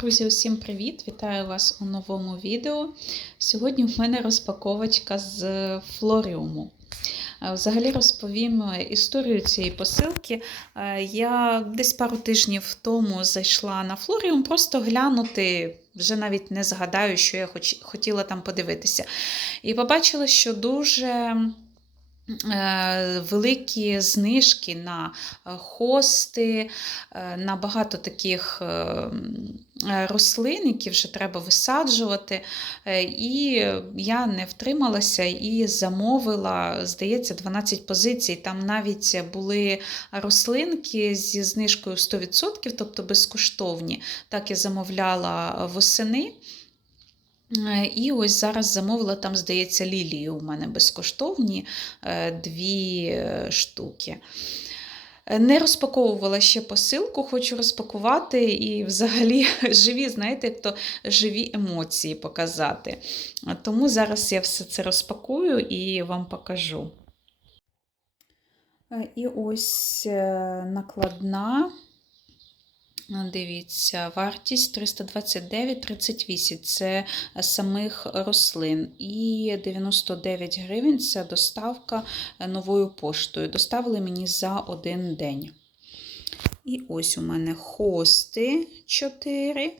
Друзі, усім привіт! Вітаю вас у новому відео. Сьогодні в мене розпаковочка з флоріуму. Е, Взагалі розповім історію цієї посилки. Е, Я десь пару тижнів тому зайшла на флоріум, просто глянути, вже навіть не згадаю, що я хотіла там подивитися. І побачила, що дуже е, великі знижки на е, хости, е, на багато таких е, е, рослин, які вже треба висаджувати. Е, І я не втрималася і замовила, здається, 12 позицій. Там навіть були рослинки зі знижкою 100%, тобто безкоштовні. Так я замовляла восени. Е, І ось зараз замовила там, здається, лілії у мене безкоштовні е, дві е, штуки. Не розпаковувала ще посилку, хочу розпакувати і взагалі живі, знаєте, то живі емоції показати. Тому зараз я все це розпакую і вам покажу. І ось накладна. Дивіться, вартість 329,38 це самих рослин. І 99 гривень це доставка новою поштою. Доставили мені за один день. І ось у мене хости 4.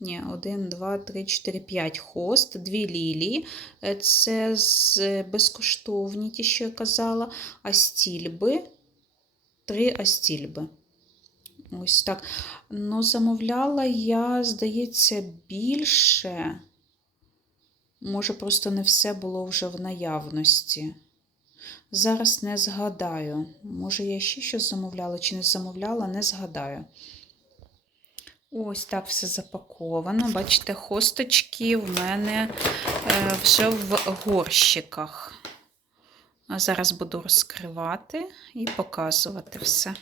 Ні, 1, 2, 3, 4, 5 хост, 2 лілії. Е, Це з безкоштовні, ті, що я казала, астільби, 3 астільби. Ось так. Ну, замовляла я, здається, більше. Може, просто не все було вже в наявності. Зараз не згадаю. Може, я ще щось замовляла чи не замовляла, не згадаю. Ось так все запаковано. Бачите, хосточки в мене е, вже в горщиках. А зараз буду розкривати і показувати все.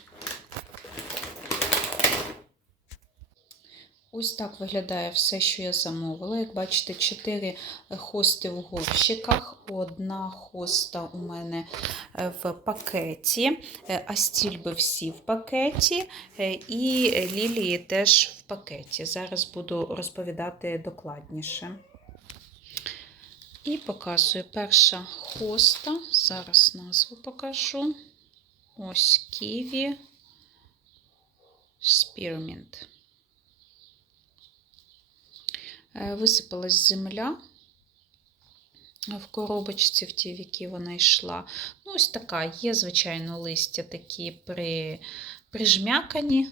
Ось так виглядає все, що я замовила. Як бачите, 4 хости в горщиках, одна хоста у мене е, в пакеті, е, астільби всі в пакеті, е, і лілії теж в пакеті. Зараз буду розповідати докладніше. І показую перша хоста. Зараз назву покажу. Ось Ківі Spearmint. Е, Висипалась земля в коробочці, в ті, в які вона йшла. Ну, ось така. Є, звичайно, листя такі при, прижмякані,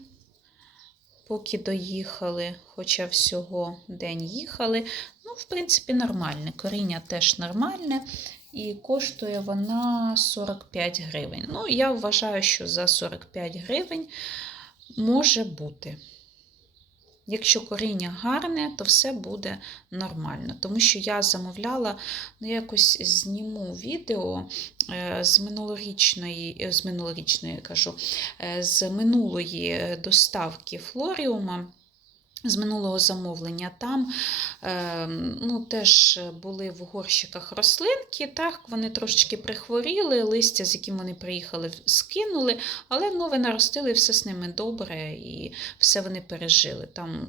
поки доїхали, хоча всього день їхали. Ну, в принципі, нормальне. Коріння теж нормальне. І коштує вона 45 гривень. Ну, я вважаю, що за 45 гривень може бути. Якщо коріння гарне, то все буде нормально. Тому що я замовляла, ну якось зніму відео е, з минулорічної, е, з минулорічної кажу, е, з минулої доставки флоріума. З минулого замовлення там е, ну, теж були в горщиках рослинки, так, вони трошечки прихворіли, листя, з яким вони приїхали, скинули, але нове наростили, все з ними добре, і все вони пережили. Там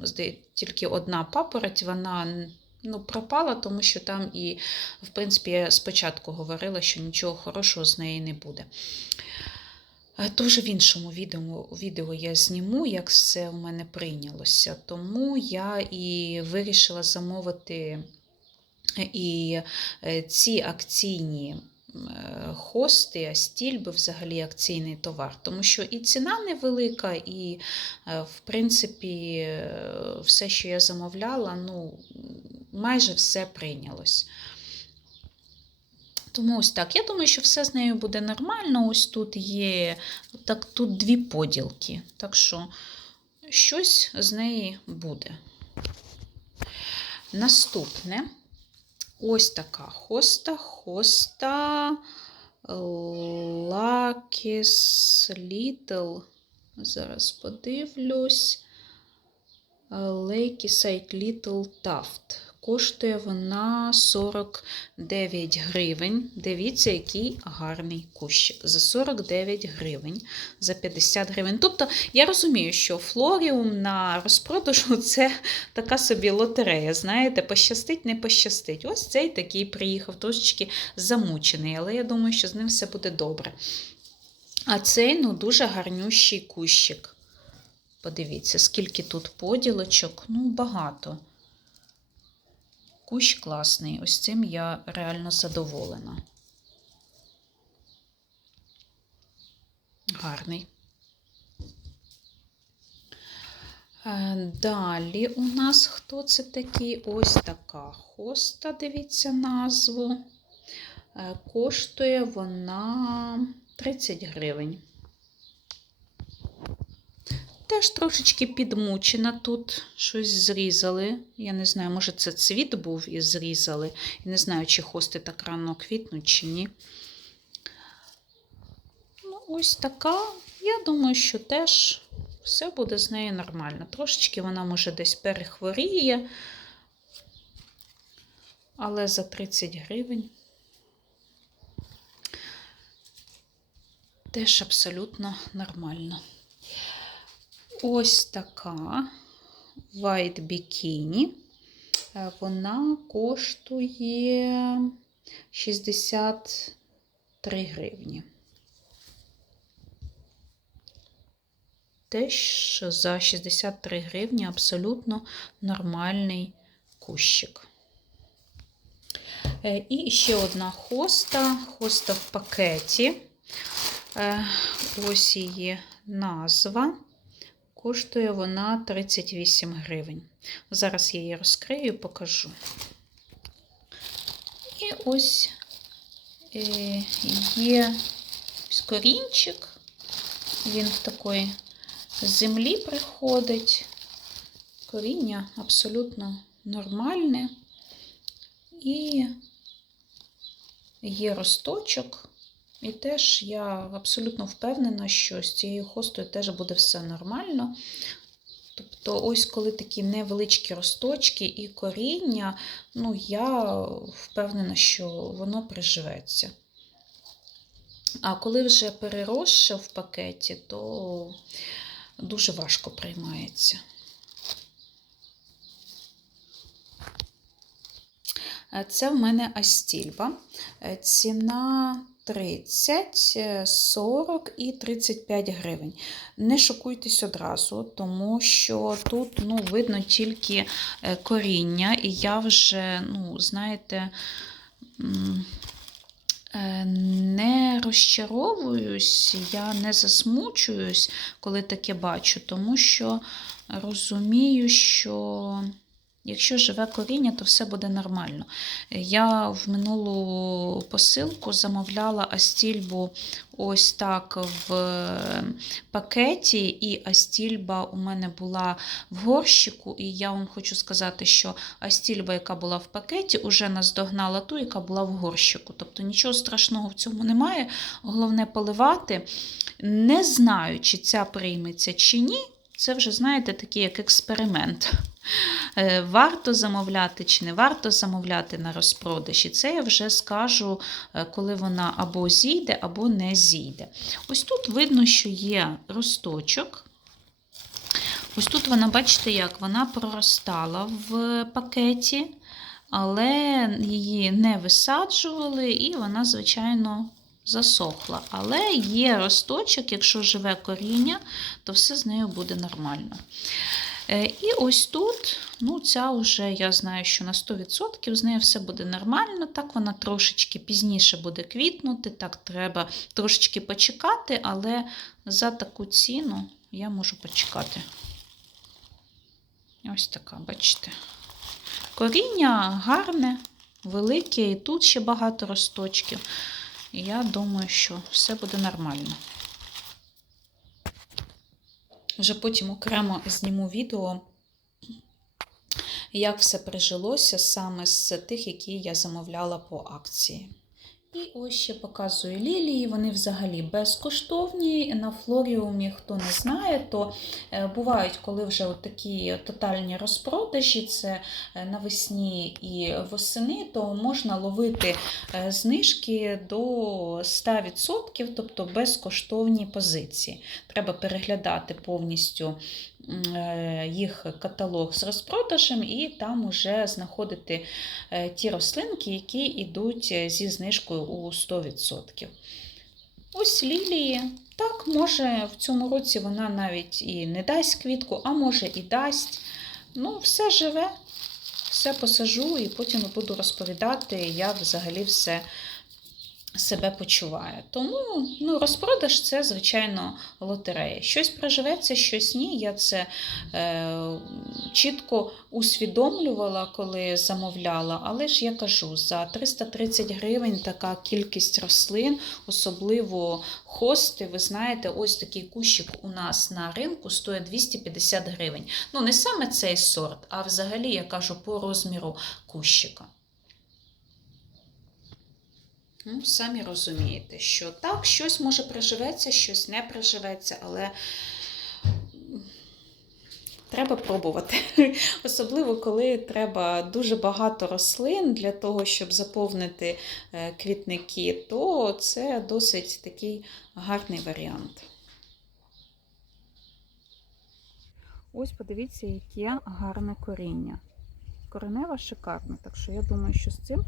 тільки одна папороть, вона ну, пропала, тому що там і, в принципі, я спочатку говорила, що нічого хорошого з неї не буде. Е, Тож в іншому відео, відео я зніму, як все у мене прийнялося. Тому я і вирішила замовити і е, ці акційні е, хости, астільби, взагалі акційний товар. Тому що і ціна невелика, і, е, в принципі, е, все, що я замовляла, ну, майже все прийнялось. Тому ось так. Я думаю, що все з нею буде нормально. Ось тут є так, тут дві поділки. Так що щось з неї буде. Наступне ось така хоста, хоста Lakis Little. Зараз подивлюсь. Lakeside Little Tuft. Коштує вона 49 гривень. Дивіться, який гарний кущик. За 49 гривень, за 50 гривень. Тобто, я розумію, що флоріум на розпродажу це така собі лотерея. Знаєте, пощастить, не пощастить. Ось цей такий приїхав, трошечки замучений, але я думаю, що з ним все буде добре. А цей ну, дуже гарнющий кущик. Подивіться, скільки тут поділочок, ну, багато. Кущ класний. Ось цим я реально задоволена. Гарний. Е, Далі у нас хто це такий? Ось така хоста, дивіться назву. Е, Коштує вона 30 гривень. Теж трошечки підмучена тут, щось зрізали. Я не знаю, може це цвіт був і зрізали. Я не знаю, чи хости так рано квітнуть, чи ні. Ну, ось така. Я думаю, що теж все буде з нею нормально. Трошечки вона, може, десь перехворіє, але за 30 гривень. Теж абсолютно нормально. Ось така White Bikini. Е, Вона коштує 63 гривні. Теж за 63 гривні абсолютно нормальний кущик. Е, І ще одна хоста. Хоста в пакеті. Е, Ось її назва. Коштує вона 38 гривень. Зараз я її розкрию і покажу. І ось е, є корінчик. Він в такої землі приходить. Коріння абсолютно нормальне. І є росточок. І теж я абсолютно впевнена, що з цією хостою теж буде все нормально. Тобто, ось коли такі невеличкі росточки і коріння, ну, я впевнена, що воно приживеться. А коли вже переросше в пакеті, то дуже важко приймається. Е, Це в мене астільба. Е, Ціна 30, 40 і 35 гривень. Не шокуйтесь одразу, тому що тут ну, видно тільки е, коріння, і я вже, ну, знаєте, е, не розчаровуюсь, я не засмучуюсь, коли таке бачу, тому що розумію, що. Якщо живе коріння, то все буде нормально. Я в минулу посилку замовляла астільбу ось так в пакеті, і астільба у мене була в горщику, і я вам хочу сказати, що астільба, яка була в пакеті, уже наздогнала ту, яка була в горщику. Тобто нічого страшного в цьому немає. Головне поливати. Не знаю, чи ця прийметься чи ні. Це вже, знаєте, такий як експеримент. Е, Варто замовляти чи не варто замовляти на розпродаж. І це я вже скажу, е, коли вона або зійде, або не зійде. Ось тут видно, що є росточок. Ось тут вона, бачите, як вона проростала в пакеті, але її не висаджували, і вона, звичайно, засохла. Але є росточок, якщо живе коріння, то все з нею буде нормально. Е, І ось тут, ну, ця вже я знаю, що на 100% з нею все буде нормально. Так вона трошечки пізніше буде квітнути, так треба трошечки почекати, але за таку ціну я можу почекати. Ось така, бачите. Коріння гарне, велике, і тут ще багато росточків. І я думаю, що все буде нормально. Вже потім окремо зніму відео, як все прижилося саме з тих, які я замовляла по акції. І ось ще показую лілії. Вони взагалі безкоштовні. На флоріумі, хто не знає, то е, бувають, коли вже от такі тотальні розпродажі, це е, навесні і восени, то можна ловити е, знижки до 100%, тобто безкоштовні позиції. Треба переглядати повністю їх каталог з розпродажем, і там уже знаходити ті рослинки, які йдуть зі знижкою у 100%. Ось лілії. Так, може, в цьому році вона навіть і не дасть квітку, а може і дасть. Ну, все живе, все посажу і потім буду розповідати, як взагалі все себе почуває. Тому ну, розпродаж це, звичайно, лотерея. Щось проживеться, щось ні. Я це е, чітко усвідомлювала, коли замовляла. Але ж я кажу, за 330 гривень така кількість рослин, особливо хости, ви знаєте, ось такий кущик у нас на ринку стоїть 250 гривень. Ну, не саме цей сорт, а взагалі, я кажу, по розміру кущика. Ну, самі розумієте, що так, щось може приживеться, щось не приживеться, але треба пробувати. Особливо, коли треба дуже багато рослин для того, щоб заповнити е, квітники, то це досить такий гарний варіант. Ось подивіться, яке гарне коріння. Коренева шикарна, так що я думаю, що з цим.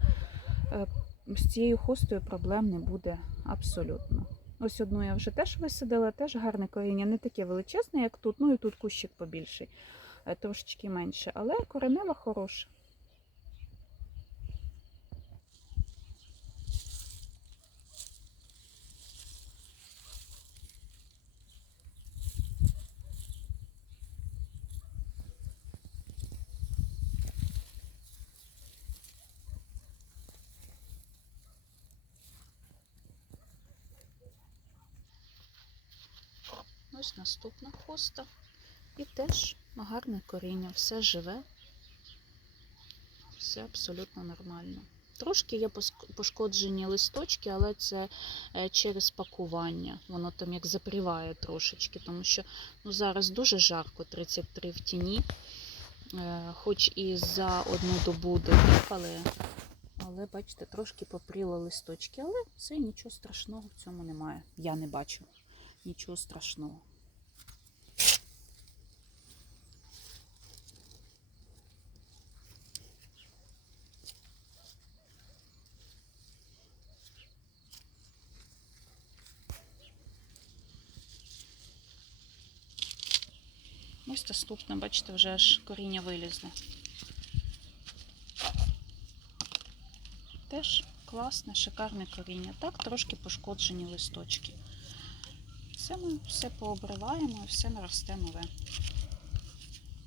З цією хостою проблем не буде абсолютно. Ось одну я вже теж висадила, теж гарне коріння, не таке величезне, як тут. Ну і тут кущик побільший, е, трошечки менше, але коренева хороша. Ось наступна хоста. І теж гарне коріння, все живе, все абсолютно нормально. Трошки є пошкоджені листочки, але це е, через пакування. Воно там як запріває трошечки, тому що ну, зараз дуже жарко, 33 в тіні. Е, Хоч і за одну добу доїхали, але бачите, трошки попріли листочки. Але це нічого страшного в цьому немає. Я не бачу нічого страшного. Ось наступне, бачите, вже аж коріння вилізло. Теж класне, шикарне коріння. Так, трошки пошкоджені листочки. Це ми все пообриваємо і все наросте нове.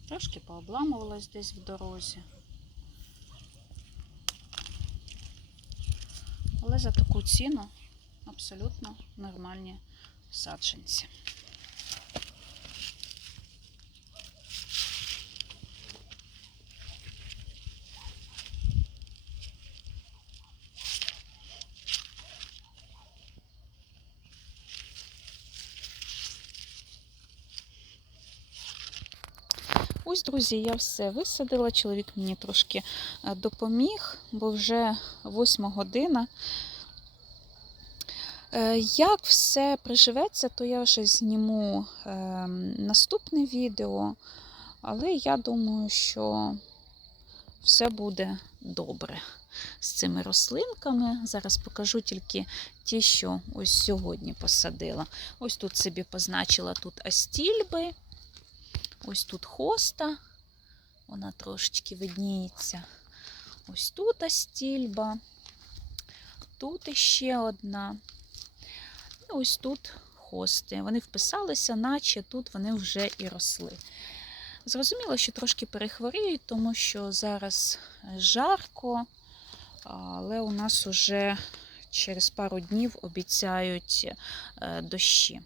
Трошки пообламувалось десь в дорозі. Але за таку ціну абсолютно нормальні саджанці. Ось, друзі, я все висадила. Чоловік мені трошки е, допоміг, бо вже восьма година. Е, Як все приживеться, то я вже зніму ем, наступне відео. Але я думаю, що все буде добре з цими рослинками. Зараз покажу тільки ті, що ось сьогодні посадила. Ось тут собі позначила тут астільби. Ось тут хоста, вона трошечки видніється. Ось тут астільба, тут іще одна. І ось тут хости. Вони вписалися, наче тут вони вже і росли. Зрозуміло, що трошки перехворіють, тому що зараз жарко, але у нас уже через пару днів обіцяють е, дощі.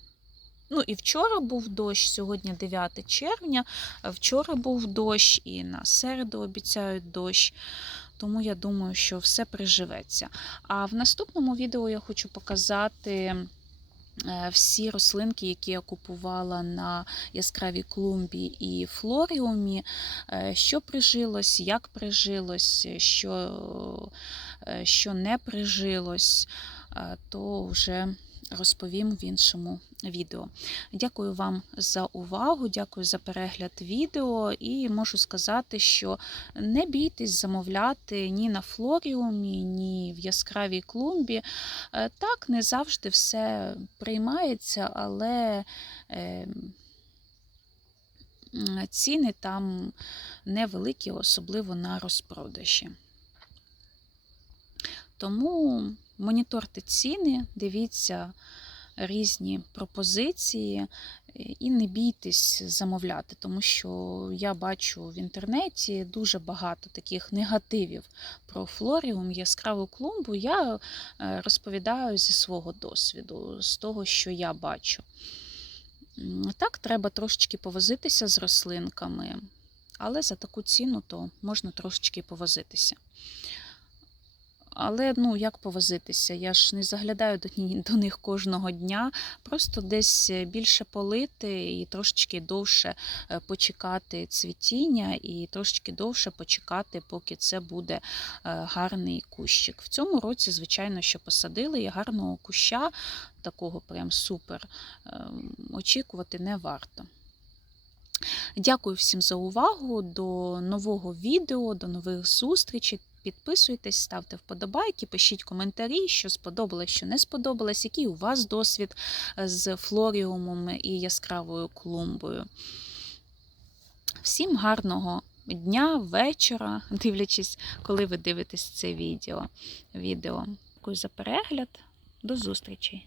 Ну і вчора був дощ, сьогодні 9 червня. Вчора був дощ, і на середу обіцяють дощ. тому я думаю, що все приживеться. А в наступному відео я хочу показати. е, Всі рослинки, які я купувала на яскравій клумбі і флоріумі, е, що прижилось, як прижилось, що, е, що не прижилось, то вже розповім в іншому відео. Дякую вам за увагу, дякую за перегляд відео і можу сказати, що не бійтесь замовляти ні на флоріумі, ні в яскравій клумбі. Е, Так, не завжди все приймається, але е, ціни там невеликі, особливо на розпродажі. Тому моніторте ціни, дивіться різні пропозиції е, і не бійтесь замовляти, тому що я бачу в інтернеті дуже багато таких негативів про флоріум, яскраву клумбу. Я е, розповідаю зі свого досвіду, з того, що я бачу. Так, треба трошечки повозитися з рослинками, але за таку ціну то можна трошечки повозитися. Але ну як повозитися? Я ж не заглядаю до, них кожного дня. Просто десь е, більше полити і трошечки довше е, почекати цвітіння, і трошечки довше почекати, поки це буде е, гарний кущик. В цьому році, звичайно, що посадили і гарного куща, такого прям супер, ем, очікувати не варто. Дякую всім за увагу. До нового відео, до нових зустрічей. Підписуйтесь, ставте вподобайки, пишіть коментарі, що сподобалось, що не сподобалось, який у вас досвід е, з флоріумом і яскравою клумбою. Всім гарного дня, вечора, дивлячись, коли ви дивитесь це відео. відео. Дякую за перегляд. До зустрічі!